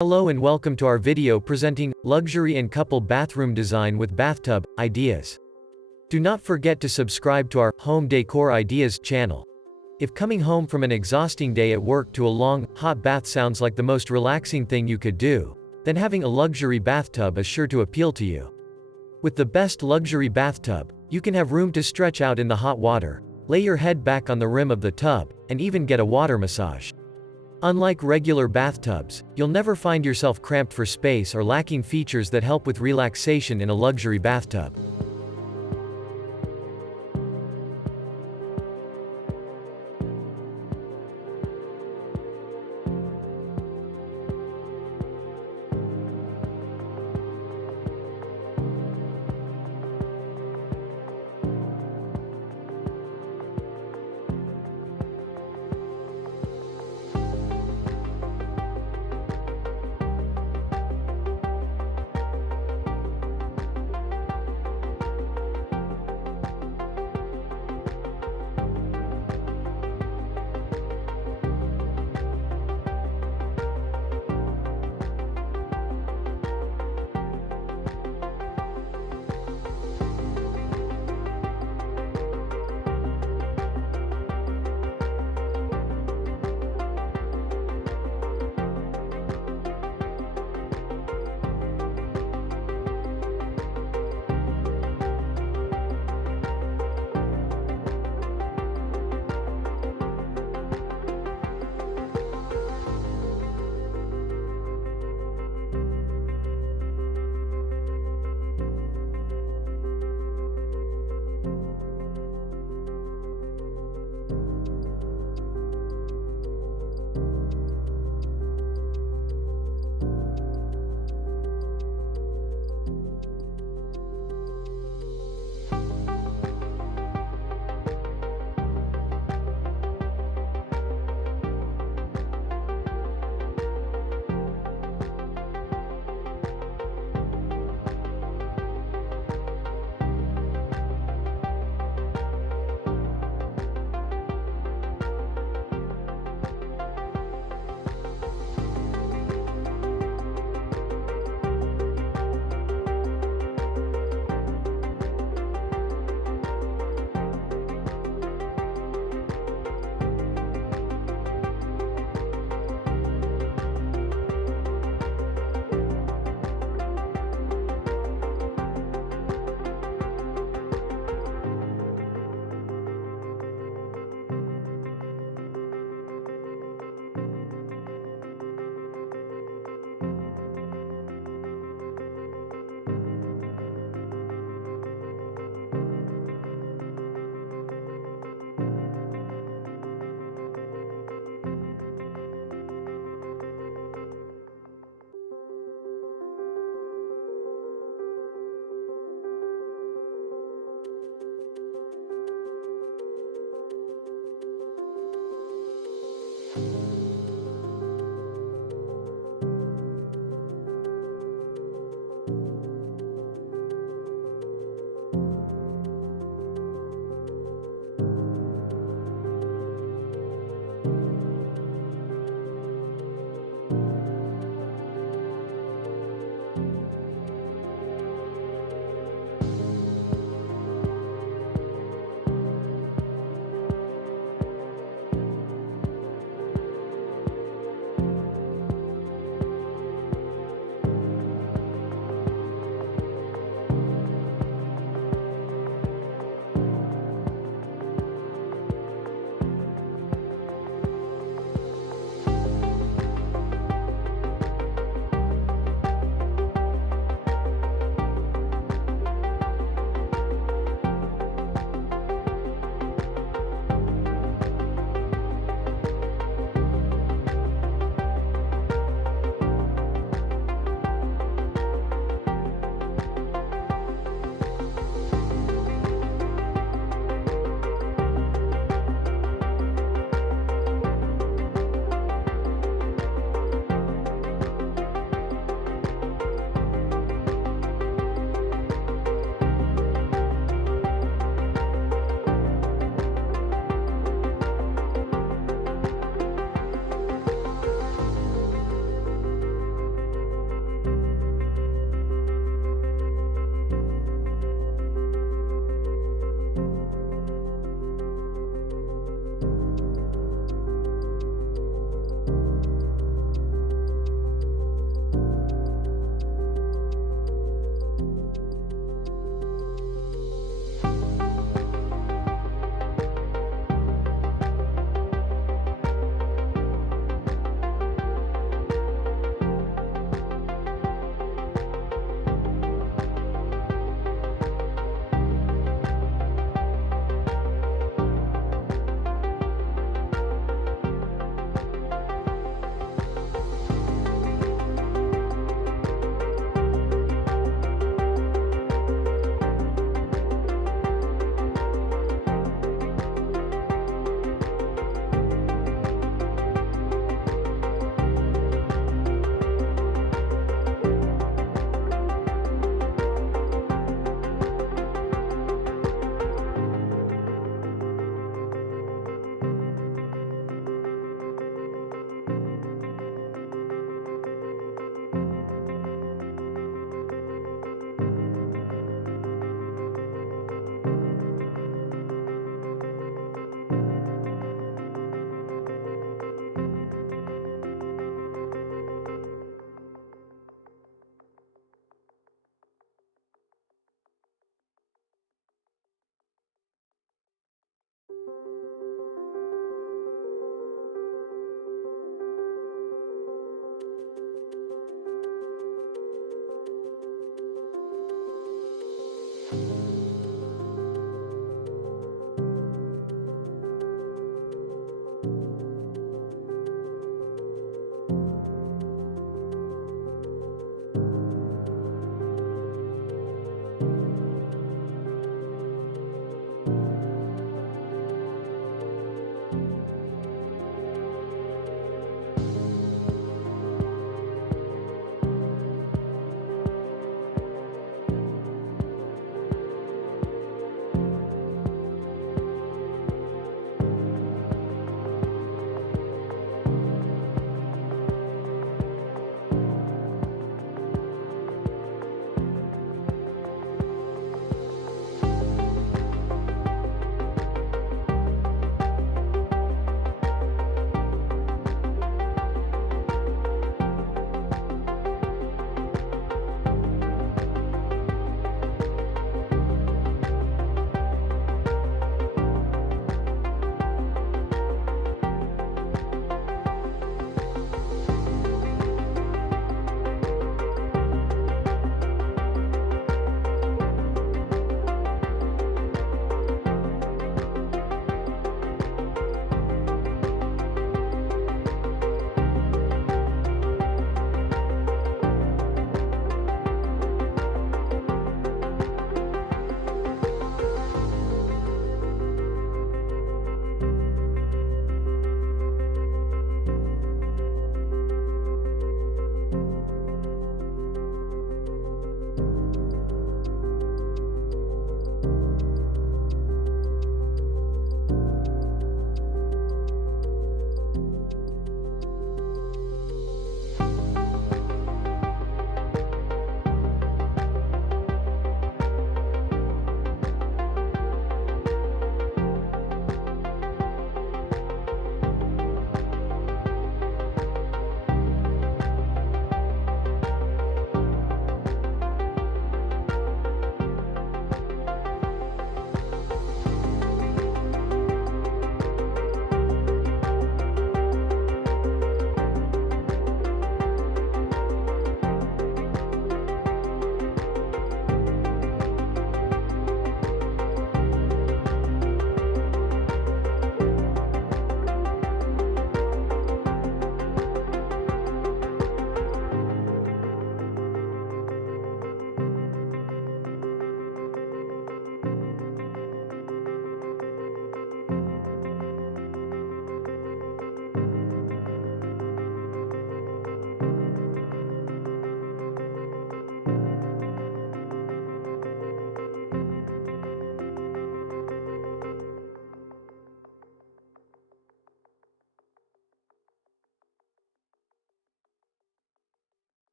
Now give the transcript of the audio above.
Hello and welcome to our video presenting luxury and couple bathroom design with bathtub ideas. Do not forget to subscribe to our Home Decor Ideas channel. If coming home from an exhausting day at work to a long, hot bath sounds like the most relaxing thing you could do, then having a luxury bathtub is sure to appeal to you. With the best luxury bathtub, you can have room to stretch out in the hot water, lay your head back on the rim of the tub, and even get a water massage. Unlike regular bathtubs, you'll never find yourself cramped for space or lacking features that help with relaxation in a luxury bathtub.